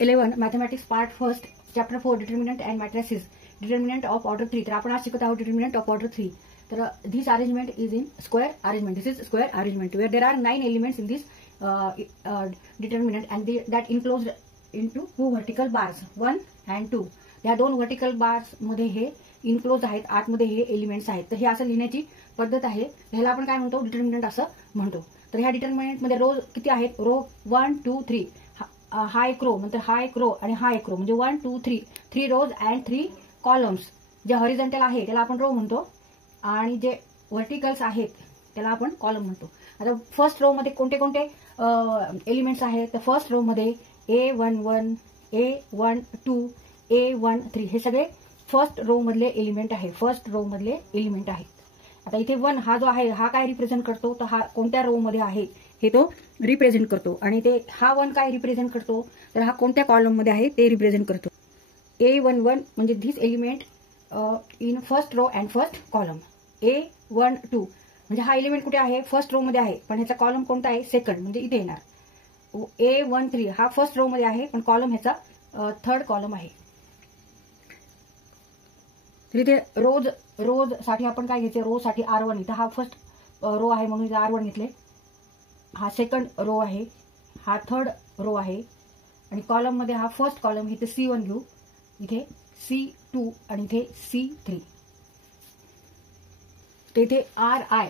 11 mathematics part first chapter 4 determinant and matrices determinant of order 3. तर आपण आज शिकत आहोत डिटर्मिनंट ऑफ ऑर्डर 3. तर this arrangement is in square arrangement. This is square arrangement where there are 9 elements in this determinant and that enclosed into 2 vertical bars 1 and 2. या 2 vertical bars मध्ये हे enclose आहेत, आतमध्ये हे एलिमेंट्स आहेत. तर हे असं लिहिण्याची पद्धत आहे. ह्याला आपण काय म्हणतो, डिटर्मिनंट असं म्हणतो. तर ह्या डिटर्मिनंट मध्ये रो किती आहेत, रो 1 2 3. हा एक रो, नंतर हा एक रो आणि हा एक रो, म्हणजे 1 2 3 3 रोज अँड 3 कॉलम्स. जे हॉरिझॉन्टल आहे त्याला आपण रो म्हणतो आणि जे व्हर्टिकल्स आहेत त्याला आपण कॉलम म्हणतो. आता फर्स्ट रो मध्ये कोणते कोणते एलिमेंट्स आहेत, तर फर्स्ट रो मध्ये A11 A12 A13 हे सगळे फर्स्ट रो मधले एलिमेंट आहे. फर्स्ट रो मधले एलिमेंट आहेत. आता इथे 1 हा जो आहे हा काय रिप्रेझेंट करतो, तर हा कोणत्या रो मध्ये आहे हे तो रिप्रेझेंट करतो. आणि ते हा 1 काय रिप्रेझेंट करतो, तर हा कोणत्या कॉलम मध्ये आहे ते रिप्रेझेंट करतो. A11 म्हणजे this element in first row and first column. A12 म्हणजे हा एलिमेंट कुठे आहे, फर्स्ट रो मध्ये आहे, पण ह्याचा कॉलम कोणता आहे, सेकंड, म्हणजे इथे येणार. A13 हा फर्स्ट रो मध्ये आहे, पण कॉलम ह्याचा थर्ड कॉलम आहे. तर इथे रोज साठी आपण काय घ्यायचे, रो साठी R1. इथं हा फर्स्ट रो आहे म्हणून इथे R1 घेतले. हा सेकंड रो आहे, हा थर्ड रो आहे, आणि कॉलम मध्ये हा फर्स्ट कॉलम इथे C1 घेऊ, इथे C2 आणि इथे C3. तर इथे RI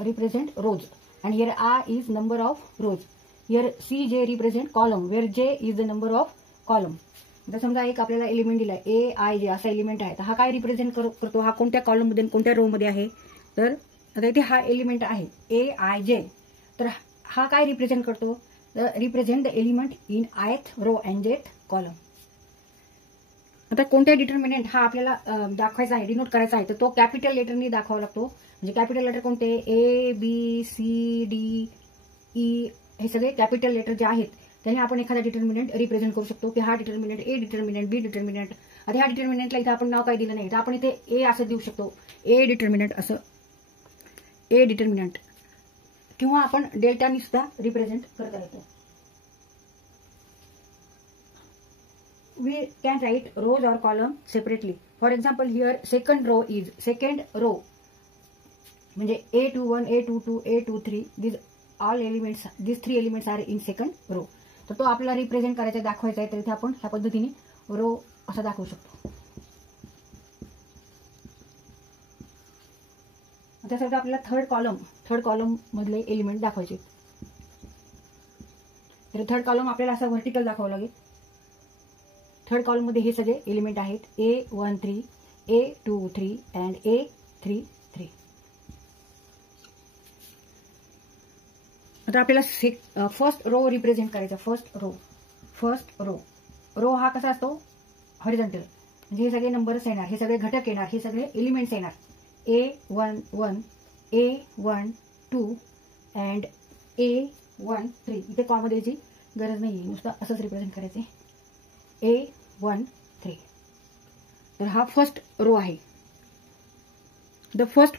represent rows and here I is number of rows. Here CJ represent column where J is the number of column. आता समजा एक आपल्याला एलिमेंट दिलाय AIJ असा एलिमेंट आहे, तर हा काय रिप्रेझेंट करतो, हा कोणत्या कॉलम मध्ये कोणत्या रो मध्ये आहे, तर आता इथे हा एलिमेंट आहे AIJ. तर हा काय रिप्रेझेंट करतो, represent the element in ith row and jth column. आता कोणत्या डिटर्मिनंट हा आपल्याला दाखवायचा आहे, डिनोट करायचा आहे, तर तो कॅपिटल लेटरनी दाखवावा लागतो. म्हणजे कॅपिटल लेटर कोणते, ABCDE हे सगळे कॅपिटल लेटर जे आहेत त्याने आपण एखादा डिटर्मिनंट रिप्रेझेंट करू शकतो की हा determinant A determinant B determinant. आता ह्या डिटर्मिनंटला इथे आपण नाव काय दिलं नाही, तर आपण इथे A असं देऊ शकतो, A डिटर्मिनंट असं, A डिटर्मिनंट, किंवा आपण डेल्टानी सुद्धा रिप्रेझेंट करता येतो. We can write rows or column separately. For example, here second row म्हणजे A21 A22 A23 these three elements are in second row. तर तो आपल्याला रिप्रेझेंट करायचा, दाखवायचा आहे, तर इथे आपण ह्या पद्धतीने रो असं दाखवू शकतो. आता समजा आपल्याला थर्ड कॉलम मधले एलिमेंट दाखवायचे, तर थर्ड कॉलम आपल्याला असा व्हर्टिकल दाखवावं लागेल. थर्ड कॉलम मध्ये हे सगळे एलिमेंट आहेत A13 A23 अँड A33. आता आपल्याला फर्स्ट रो रिप्रेझेंट करायचा. फर्स्ट रो हा कसा असतो, हॉरिझॉन्टल, म्हणजे हे सगळे नंबर्स येणार, हे सगळे घटक येणार, हे सगळे एलिमेंट्स येणार. A11 A12 and A13. इथे कॉमा द्यायची गरज नाहीये, नुसतं असंच रिप्रेझेंट करायचे A13. तर हा फर्स्ट रो आहे. The first